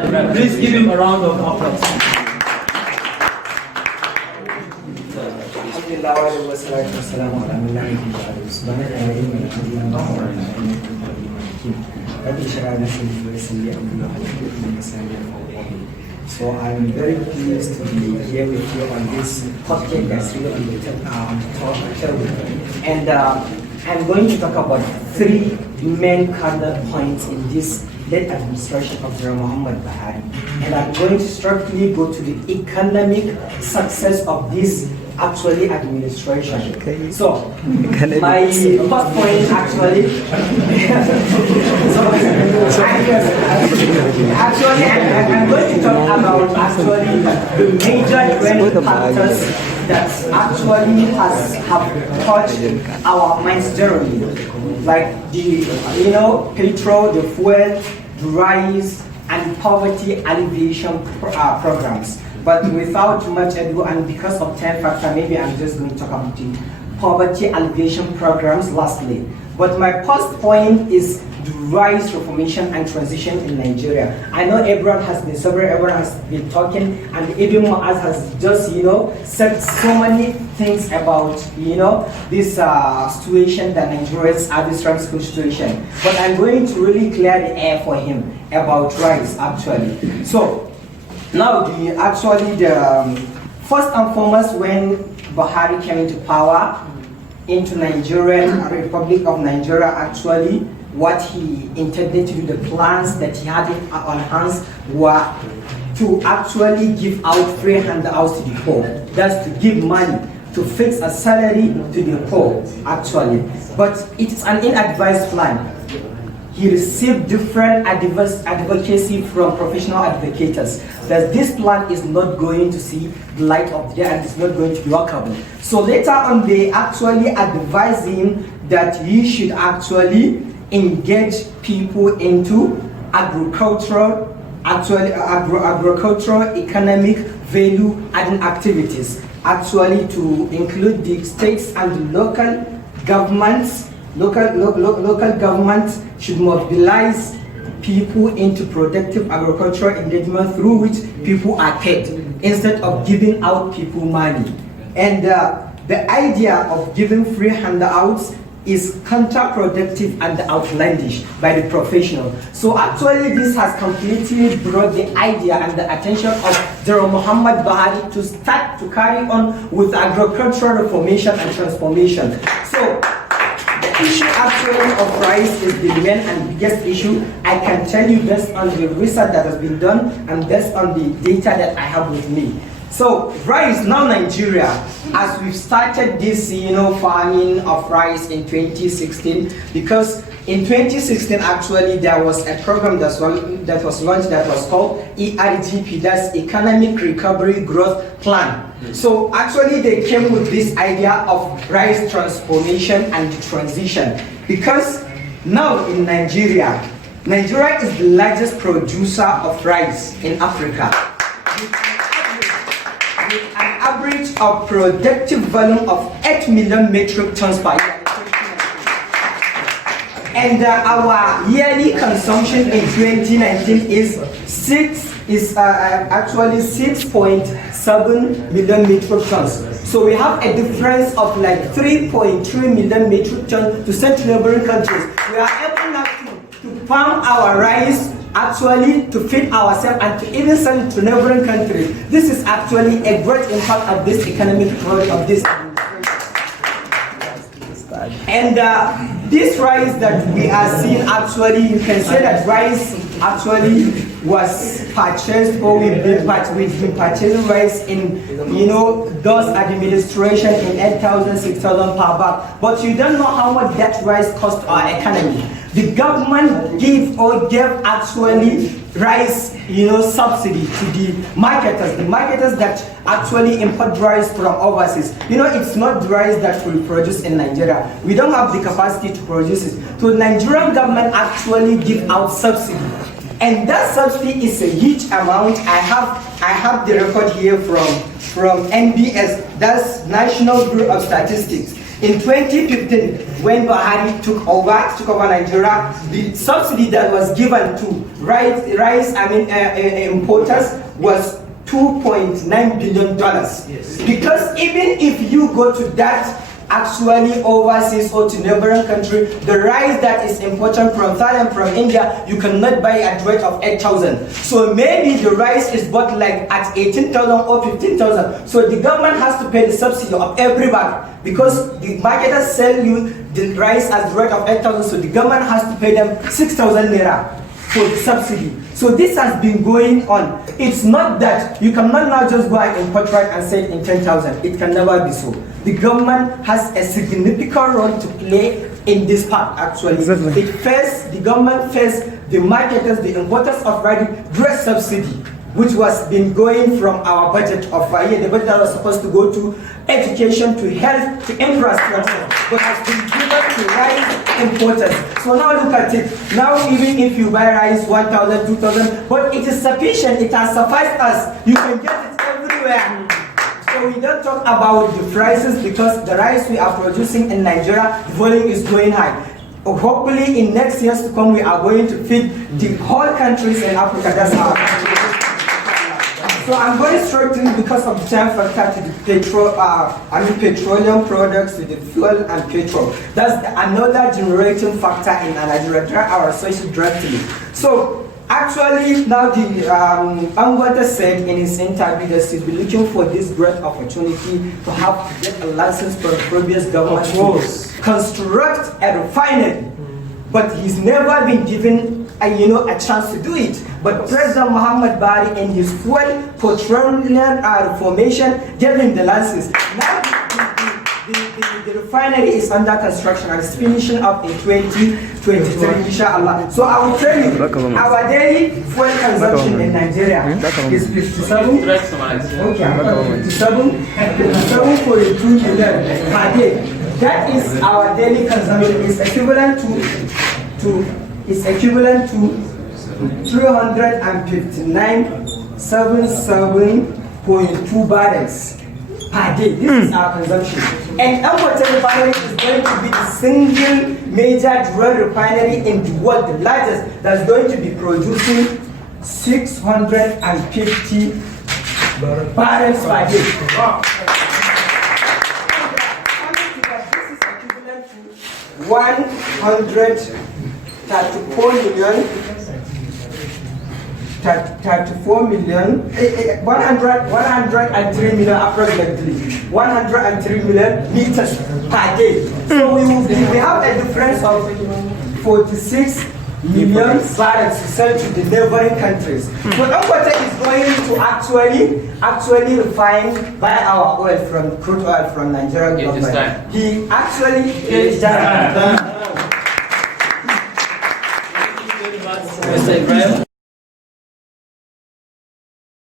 Please give him a round of applause. So I'm very pleased to be here with you on this podcast that's related and I'm going to talk about three main cardinal points in this late administration of Muhammad Buhari. And I'm going to strictly go to the economic success of this actually administration. Okay. So my first point actually I'm going to talk about actually the major trend factors that actually have touched our minds generally, like the petrol, the fuel, the rise, and poverty alleviation programs. But without much ado, and because of time factor, maybe I'm just going to talk about the poverty alleviation programs lastly. But my first point is the rise, reformation, and transition in Nigeria. I know everyone has been talking, and even Muaz has just said so many things about this situation that Nigerians are this stressful situation. But I'm going to really clear the air for him about rise actually. So now, first and foremost, when Buhari came into power into Nigerian Republic of Nigeria, actually, what he intended to do, the plans that he had on hands were to actually give out free handouts to the poor. That's to give money to fix a salary to the poor, actually. But it's an ill-advised plan. He received different advocacy from professional advocates that this plan is not going to see the light of day and it's not going to be workable. So later on, they actually advised him that he should actually engage people into agricultural economic value adding activities, actually to include the states and the local governments. Local governments should mobilize people into productive agricultural engagement through which people are paid instead of giving out people money. And the idea of giving free handouts is counterproductive and outlandish by the professional. So actually this has completely brought the idea and the attention of General Muhammad Buhari to start to carry on with agricultural reformation and transformation. So the issue actually of rice is the main and biggest issue. I can tell you based on the research that has been done and based on the data that I have with me. So rice, now Nigeria, as we've started this farming of rice in 2016, because in 2016 actually there was a program that was launched that was called ERGP, that's Economic Recovery Growth Plan. So actually they came with this idea of rice transformation and transition, because now in Nigeria is the largest producer of rice in Africa, with an average of productive volume of 8 million metric tons per year. And our yearly consumption in 2019 is actually 6.7 million metric tons. So we have a difference of like 3.3 million metric tons to certain neighboring countries. We are able now to farm our rice actually to feed ourselves and to even sell it to neighboring countries. This is actually a great impact of this economic growth of this administration. And this rice that we are seeing actually, you can say that rice actually was purchased, or we've been purchasing rice in those administration in 8,000, 6,000 per bag. But you don't know how much that rice cost our economy. The government gave actually rice subsidy to the marketers that actually import rice from overseas. It's not rice that we produce in Nigeria. We don't have the capacity to produce it. So Nigerian government actually give out subsidy. And that subsidy is a huge amount. I have the record here from NBS, that's National Bureau of Statistics. In 2015, when Buhari took over Nigeria, the subsidy that was given to rice importers was $2.9 billion. Yes. Because even if you go to that actually overseas or to neighboring country, the rice that is imported from Thailand, from India, you cannot buy at rate of 8,000. So maybe the rice is bought like at 18,000 or 15,000. So the government has to pay the subsidy of every bag because the marketers sell you the rice at the rate of 8,000. So the government has to pay them 6,000 naira for the subsidy. So this has been going on. It's not that you cannot now just go and import rice and sell it in 10,000. It can never be so. The government has a significant role to play in this part actually. Exactly. The government first, the marketers, the importers of rice, direct subsidy, which was been going from our budget of the budget that was supposed to go to education, to health, to infrastructure, but has been given to rice importers. So now look at it. Now even if you buy rice 1,000, 2,000, but it is sufficient, it has sufficed us. You can get it everywhere. So we don't talk about the prices because the rice we are producing in Nigeria, the volume is going high. Hopefully in next years to come, we are going to feed the whole countries in Africa. That's our So I'm going straight in because of the time factor to the petroleum products, to the fuel and petrol. That's another generating factor in Nigeria, our social directly. So actually now the Angwata said in his interview that he'll be looking for this great opportunity to have to get a license from the previous government to construct a refinery. But he's never been given a chance to do it. But President Muhammad Buhari in his fuel petroleum reformation gave him the license. Now the refinery is under construction and is finishing up in 2023, inshallah. So I will tell you, our daily fuel consumption in Nigeria is 57. Okay, 57.2 million per day. That is our daily consumption. Is equivalent to 359.77.2 barrels per day. This is our consumption. And Dangote refinery is going to be the single major fuel refinery in the world, the largest, that's going to be producing 650 barrels per day. Wow. 134 million, 103 million approximately, 103 million liters per day. So we have a difference of 46 million barrels to sell to the neighboring countries. So Dangote is going to actually refine by our oil from crude oil from Nigerian government. He actually is done. Mr. Ibrahim.